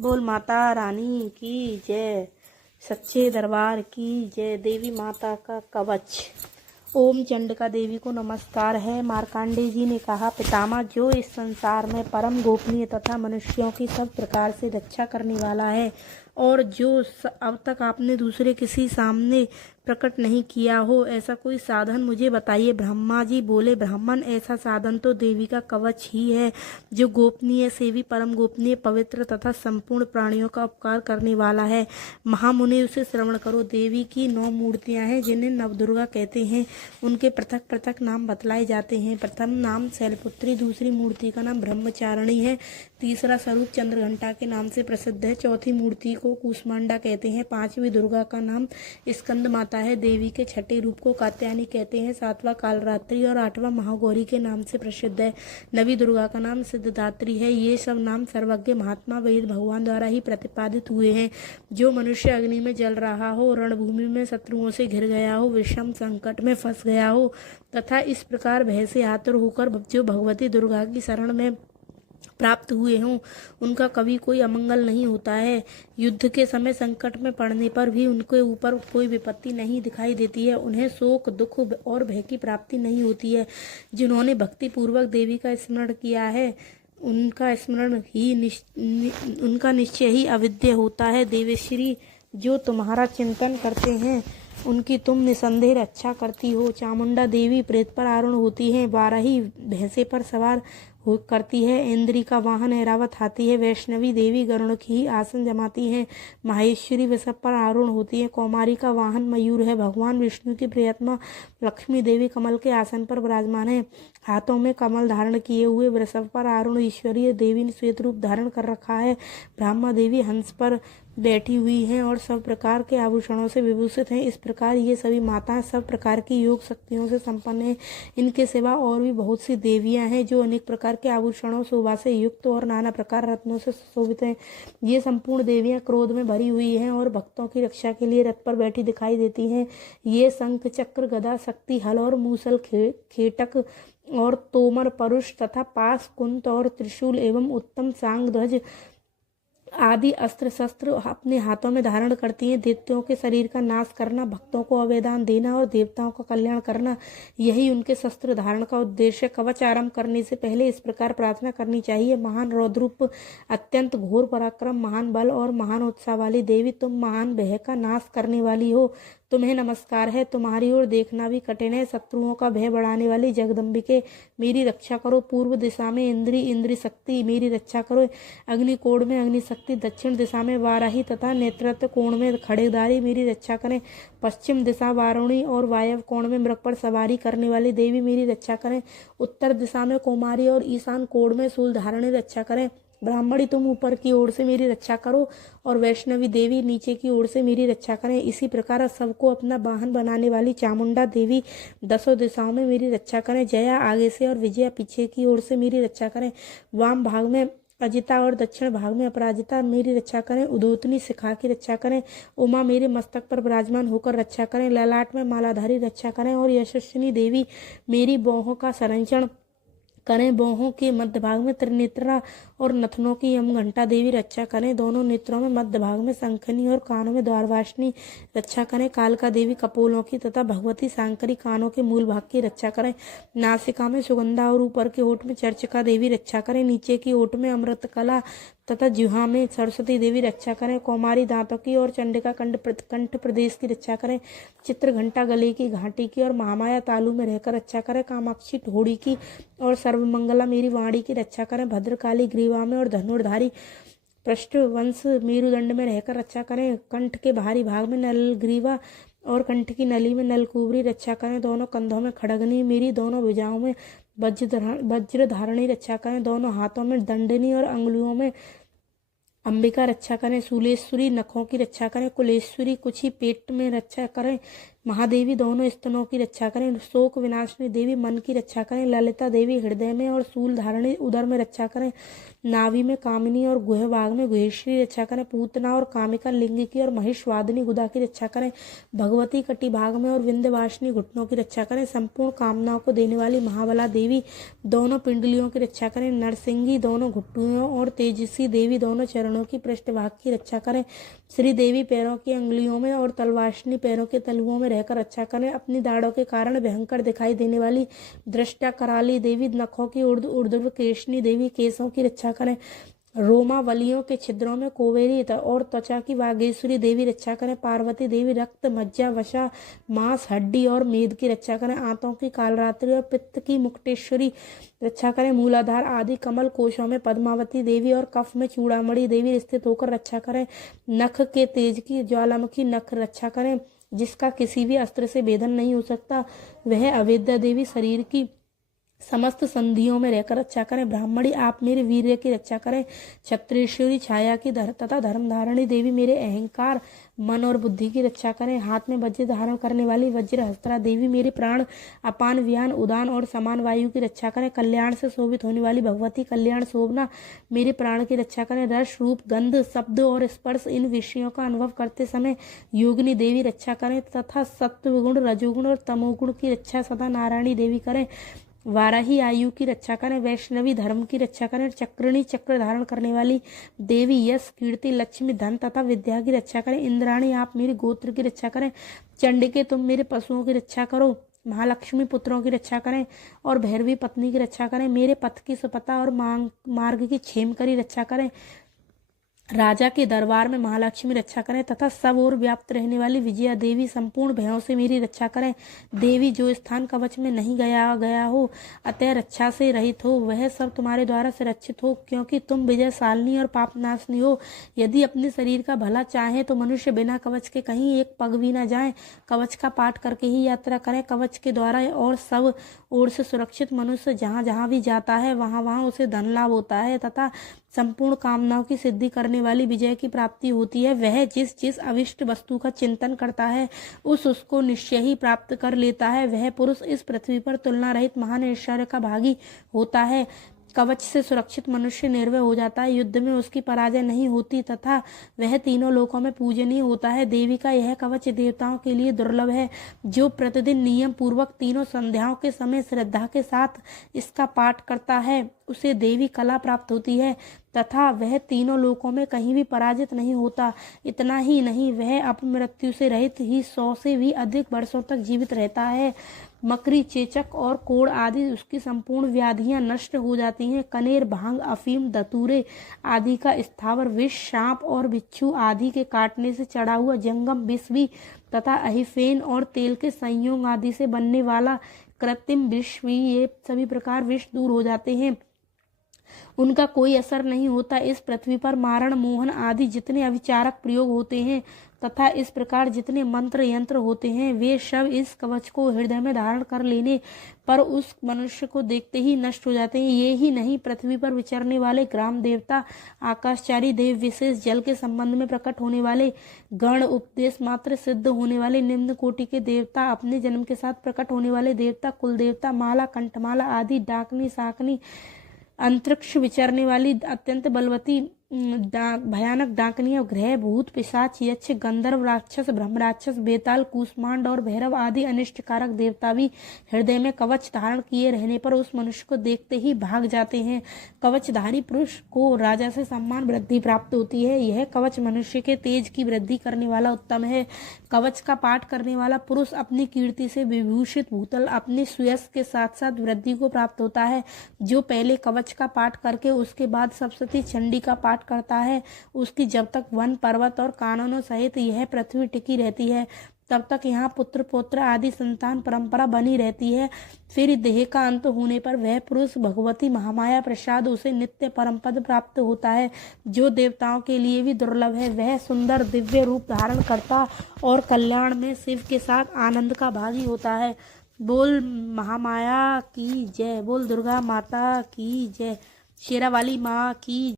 बोल माता रानी की जय, सच्चे दरबार की जय। देवी माता का कवच। ओम चंडिका देवी को नमस्कार है। मार्कंडेय जी ने कहा, पितामह, जो इस संसार में परम गोपनीय तथा मनुष्यों की सब प्रकार से रक्षा करने वाला है और जो अब तक आपने दूसरे किसी सामने प्रकट नहीं किया हो, ऐसा कोई साधन मुझे बताइए। ब्रह्मा जी बोले, ब्राह्मण, ऐसा साधन तो देवी का कवच ही है, जो गोपनीय से भी परम गोपनीय, पवित्र तथा संपूर्ण प्राणियों का उपकार करने वाला है। महामुनि, उसे श्रवण करो। देवी की 9 मूर्तियां हैं, जिन्हें नवदुर्गा कहते हैं। उनके पृथक पृथक नाम बतलाए जाते हैं। प्रथम नाम शैलपुत्री, दूसरी मूर्ति का नाम ब्रह्मचारिणी है, तीसरा स्वरूप चंद्रघंटा के नाम से प्रसिद्ध है, चौथी मूर्ति को कूष्मांडा कहते हैं, पांचवी दुर्गा का नाम स्कंद माता है, देवी के छठे रूप को कात्यायनी कहते हैं, सातवां कालरात्रि और आठवां महागौरी के नाम से प्रसिद्ध है, नवी दुर्गा का नाम सिद्धदात्री है। ये सब नाम सर्वज्ञ महात्मा वेद भगवान द्वारा ही प्रतिपादित हुए हैं। जो मनुष्य अग्नि में जल रहा हो, रणभूमि में शत्रुओं से घिर गया हो, विषम संकट में फंस गया हो तथा इस प्रकार भय से आतुर होकर जो भगवती दुर्गा की शरण में प्राप्त हुए हों, उनका कभी कोई अमंगल नहीं होता है। युद्ध के समय संकट में पड़ने पर भी उनके ऊपर कोई विपत्ति नहीं दिखाई देती है। उन्हें शोक, दुख और भय की प्राप्ति नहीं होती है। जिन्होंने भक्ति पूर्वक देवी का स्मरण किया है, उनका स्मरण ही उनका निश्चय ही अविद्य होता है। देवेश्वरी, जो तुम्हारा चिंतन करते हैं, उनकी तुम निसंदेह रक्षा करती हो। चामुंडा देवी प्रेत पर आरूढ़ होती है, 12 ही भैंसे पर सवार हो करती है, इंद्री का वाहन ऐरावत हाथी है। वैष्णवी देवी गरुड़ की ही आसन जमाती है। माहेश्वरी वृषभ पर आरूढ़ होती है, कौमारी का वाहन मयूर है। भगवान विष्णु की प्रियतमा लक्ष्मी देवी कमल के आसन पर विराजमान है, हाथों में कमल धारण किए हुए। वृषभ पर आरूढ़ ईश्वरीय देवी ने श्वेत रूप धारण कर रखा है। ब्रह्मा देवी हंस पर बैठी हुई हैं और सब प्रकार के आभूषणों से विभूषित हैं। इस प्रकार ये सभी माताएं सब प्रकार की योग शक्तियों से संपन्न हैं। इनके सिवा और भी बहुत सी देवियां हैं, जो अनेक प्रकार के आभूषणों, शोभा से युक्त और नाना प्रकार रत्नों से सुशोभित हैं। ये संपूर्ण देवियां क्रोध में भरी हुई हैं और भक्तों की रक्षा के लिए रथ पर बैठी दिखाई देती हैं। ये शंख, चक्र, गदा, शक्ति, हल और मूसल, खेटक और तोमर, परुष तथा पास, कुंत और त्रिशूल एवं उत्तम सांग ध्वज आदि अस्त्र शस्त्र अपने हाथों में धारण करती हैं। दैत्यों के शरीर का नाश करना, भक्तों को अभयदान देना और देवताओं का कल्याण करना, यही उनके शस्त्र धारण का उद्देश्य। कवच आरंभ करने से पहले इस प्रकार प्रार्थना करनी चाहिए। महान रौद्रूप, अत्यंत घोर पराक्रम, महान बल और महान उत्साह वाली देवी, तुम महान भय का नाश करने वाली हो, तुम्हें नमस्कार है। तुम्हारी ओर देखना भी कठिन है। शत्रुओं का भय बढ़ाने वाली जगदम्बिके, मेरी रक्षा करो। पूर्व दिशा में इंद्री शक्ति, मेरी रक्षा करो। अग्निकोण में अग्नि शक्ति, दक्षिण दिशा में वाराही तथा नेतृत्व कोण में खड़गदारी, मेरी रक्षा करें। पश्चिम दिशा वारुणी और वायव्य कोण में मृग पर सवारी करने वाली देवी, मेरी रक्षा करें। उत्तर दिशा में कुमारी और ईशान कोण में शूल धारणी, रक्षा करें। ब्राह्मणी, तुम ऊपर की ओर से मेरी रक्षा करो और वैष्णवी देवी नीचे की ओर से मेरी रक्षा करें। इसी प्रकार सबको अपना वाहन बनाने वाली चामुंडा देवी 10 दिशाओं में मेरी रक्षा करें। जया आगे से और विजया पीछे की ओर से मेरी रक्षा करें। वाम भाग में अजिता और दक्षिण भाग में अपराजिता मेरी रक्षा करें। उदोतनी शिखा की रक्षा करें। उमा मेरे मस्तक पर विराजमान होकर रक्षा करें। ललाट में मालाधारी रक्षा करें और यशस्विनी देवी मेरी बाहों का संरक्षण करें। बाहों के मध्य भाग में त्रिनेत्रा और नथनों की यम घंटा देवी रक्षा करें। दोनों नेत्रों में मध्य भाग में शंखनी और कानों में द्वारवासिनी रक्षा करें। कालका देवी कपोलों की तथा भगवती सांकरी कानों के मूल भाग की रक्षा करें। नासिका में सुगंधा और ऊपर के ओठ में चर्चिका देवी रक्षा करें। नीचे की ओठ में अमृतकला तथा जिह्वा में सरस्वती देवी रक्षा करें। कौमारी दांतों की और चंडिका कंठ प्रदेश की रक्षा करें। चित्र घंटा गले की, घाटी की और महामाया तालु में रहकर रक्षा करें। कामाक्षी ठोड़ी की और सर्वमंगला मेरी वाणी की रक्षा करें। भद्रकाली ग्रीवा में और धनुर्धारी पृष्ठ वंश मेरुदंड में रहकर रक्षा करें। कंठ के बाहरी भाग में नलग्रीवा और कंठ की नली में नलकुबरी रक्षा करें। दोनों कंधों में खड़गनी मेरी, दोनों भुजाओं में वज्र धारणी रक्षा करें। दोनों हाथों में दंडनी और अंगुलियों में अंबिका रक्षा करें। शूलेश्वरी नखों की रक्षा करें। कुलेश्वरी कुछ ही पेट में रक्षा करें। महादेवी दोनों स्तनों की रक्षा करें। शोक विनाशिनी देवी मन की रक्षा करें। ललिता देवी हृदय में और शूल धारणी उदर में रक्षा करें। नाभि में कामिनी और गुह भाग में गुहेश्वरी रक्षा करें। पूतना और कामिका लिंग की और महिषवादिनी गुदा की रक्षा करें। भगवती कटी भाग में और विंध्यवासिनी घुटनों की रक्षा करें। संपूर्ण कामनाओं को देने वाली महाबला देवी दोनों पिंडलियों की रक्षा करें। नरसिंगी दोनों घुटनों और तेजस्वी देवी दोनों चरणों की पृष्ठभाग की रक्षा करें। श्री देवी पैरों की अंगुलियों में और तलवासिनी पैरों के तलुओं में रहकर रक्षा करें। अपनी दाढ़ों के कारण भयंकर दिखाई देने वाली दृष्टा कराली देवी नखों की ऊर्ध्व केशनी देवी केशों की रक्षा करें। रोमावलियों के छिद्रों में कोवेरी और त्वचा की वागेश्वरी देवी रक्षा करें। पार्वती देवी रक्त मज्जा वसा मांस हड्डी और मेद की रक्षा करें। आंतों की कालरात्रि और पित्त की मुक्तेश्वरी रक्षा करें। मूलाधार आदि कमल कोशों में पद्मावती देवी और कफ में चूड़ामणि देवी स्थित होकर रक्षा करें। नख के तेज की ज्वालामुखी नख रक्षा करें, जिसका किसी भी अस्त्र से भेदन नहीं हो सकता। वह अवेद्या देवी शरीर की समस्त संधियों में रहकर रक्षा करें। ब्राह्मणी आप मेरे वीर्य की रक्षा करें। छत्रेश्वरी छाया की तथा धर्मधारिणी देवी मेरे अहंकार मन और बुद्धि की रक्षा करें। हाथ में वज्र धारण करने वाली वज्र हस्त्रा देवी मेरे प्राण अपान व्यान उदान और समान वायु की रक्षा करें। कल्याण से शोभित होने वाली भगवती कल्याण शोभना मेरे प्राण की रक्षा करें। रस रूप गंध शब्द और स्पर्श इन विषयों का अनुभव करते समय योगिनी देवी रक्षा करें तथा सत्व गुण रजोगुण और तमोगुण की रक्षा सदा नारायणी देवी करें। वाराही आयु की रक्षा करें। वैष्णवी धर्म की रक्षा करें। चक्रिणी चक्र धारण करने वाली देवी यश कीर्ति लक्ष्मी धन तथा विद्या की रक्षा करें। इंद्राणी आप मेरे गोत्र की रक्षा करें। चंडिके तुम मेरे पशुओं की रक्षा करो। महालक्ष्मी पुत्रों की रक्षा करें और भैरवी पत्नी की रक्षा करें। मेरे पथ की सुपता और मार्ग की क्षेम करी रक्षा करें। राजा के दरबार में महालक्ष्मी रक्षा करें तथा सब ओर व्याप्त रहने वाली विजया देवी संपूर्ण भयों से मेरी रक्षा करें। देवी जो स्थान कवच में नहीं गया हो अतः रक्षा से रहित हो, वह सब तुम्हारे द्वारा सुरक्षित हो, क्योंकि तुम विजयशालिनी और पापनाशनी हो। यदि अपने शरीर का भला चाहे तो मनुष्य बिना कवच के कहीं एक पग भी न जाए। कवच का पाठ करके ही यात्रा करें। कवच के द्वारा और सब ओर से सुरक्षित मनुष्य जहाँ जहाँ भी जाता है वहाँ वहाँ उसे धन लाभ होता है तथा संपूर्ण कामनाओं की सिद्धि करने वाली विजय की प्राप्ति होती है। वह जिस जिस अविष्ट वस्तु का चिंतन करता है उसको निश्चय ही प्राप्त कर लेता है। वह पुरुष इस पृथ्वी पर तुलना रहित महान ऐश्वर्य का भागी होता है। कवच से सुरक्षित मनुष्य निर्भय हो जाता है। युद्ध में उसकी पराजय नहीं होती तथा वह तीनों लोकों में पूजनीय होता है। देवी का यह कवच देवताओं के लिए दुर्लभ है। जो प्रतिदिन नियम पूर्वक तीनों संध्याओं के समय श्रद्धा के साथ इसका पाठ करता है उसे देवी कला प्राप्त होती है तथा वह तीनों लोकों में कहीं भी पराजित नहीं होता। इतना ही नहीं, वह अपमृत्यु से रहित ही 100 से भी अधिक वर्षों तक जीवित रहता है। मकरी चेचक और कोड़ आदि उसकी संपूर्ण व्याधियां नष्ट हो जाती हैं। कनेर भांग अफीम दतूरे आदि का स्थावर विष सांप और बिच्छू आदि के काटने से चढ़ा हुआ जंगम विष भी तथा अहिफेन और तेल के संयोग आदि से बनने वाला कृत्रिम विष भी, ये सभी प्रकार विष दूर हो जाते हैं, उनका कोई असर नहीं होता। इस पृथ्वी पर मारण मोहन आदि जितने अविचारक प्रयोग होते हैं तथा इस प्रकार जितने मंत्र यंत्र होते हैं वे सब इस कवच को हृदय में धारण कर लेने पर उस मनुष्य को देखते ही नष्ट हो जाते हैं। ये ही नहीं, पृथ्वी पर विचरने वाले ग्राम देवता आकाशचारी देव विशेष जल के संबंध में प्रकट होने वाले गण उपदेश मात्र सिद्ध होने वाले निम्न कोटि के देवता अपने जन्म के साथ प्रकट होने वाले देवता कुल देवता माला कंठमाला आदि डाकनी साकनी अंतरिक्ष विचरने वाली अत्यंत बलवती भयानक डाकनियां ग्रह भूत पिशाच यक्ष गंधर्व राक्षस ब्रह्म राक्षस बेताल कूष्मांड और भैरव आदि अनिष्टकारक देवता भी हृदय में कवच धारण किए रहने पर उस मनुष्य को देखते ही भाग जाते हैं। कवचधारी पुरुष को राजा से सम्मान वृद्धि प्राप्त होती है। यह कवच मनुष्य के तेज की वृद्धि करने वाला उत्तम है। कवच का पाठ करने वाला पुरुष अपनी कीर्ति से विभूषित भूतल अपने सुयश के साथ साथ वृद्धि को प्राप्त होता है। जो पहले कवच का पाठ करके उसके बाद सप्तशती चंडी का पाठ करता है उसकी जब तक वन पर्वत और कानूनों सहित यह पृथ्वी टिकी रहती है तब तक यहाँ पुत्र पौत्र आदि संतान परंपरा बनी रहती है। फिर देह का अंत होने पर वह पुरुष भगवती महामाया प्रसाद उसे नित्य परम पद प्राप्त होता है, जो देवताओं के लिए भी दुर्लभ है। वह सुंदर दिव्य रूप धारण करता और कल्याण में शिव के साथ आनंद का भागी होता है। बोल महामाया की जय। बोल दुर्गा माता की जय। शेरा वाली माँ की